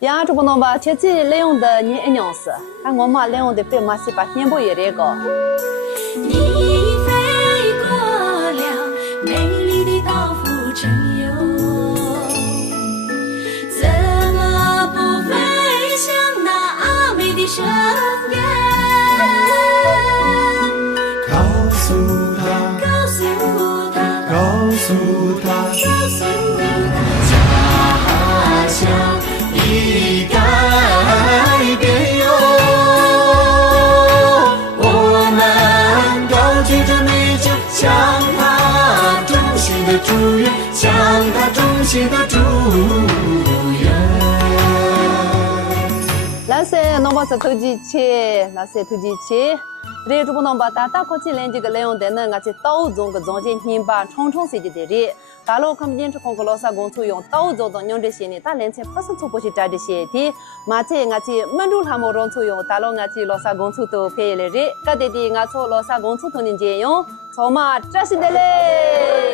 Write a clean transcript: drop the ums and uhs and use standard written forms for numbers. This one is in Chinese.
呀，这不能把天气利用的你一样是，看我妈利用的被马西把天不也这个。你飞过了美丽的岛屿城哟，怎么不飞向那阿美的深渊？告诉他，告诉他，告诉他，告诉他，家乡已改变哟。我们高举着美酒，向他衷心的祝愿，向他衷心的祝愿。那些侬把是投机去，那些投机去。这主不能把大考起来这个利用的呢，我去刀中个中间人把重重设计的人，大陆看不见这空个老啥工作用刀中的用这些呢，大连才不是做不起这些的，马在我去满足他们用作用，大陆我去老啥工作都配了人，搿点的我做老啥工作都能借用，草嘛这是的嘞。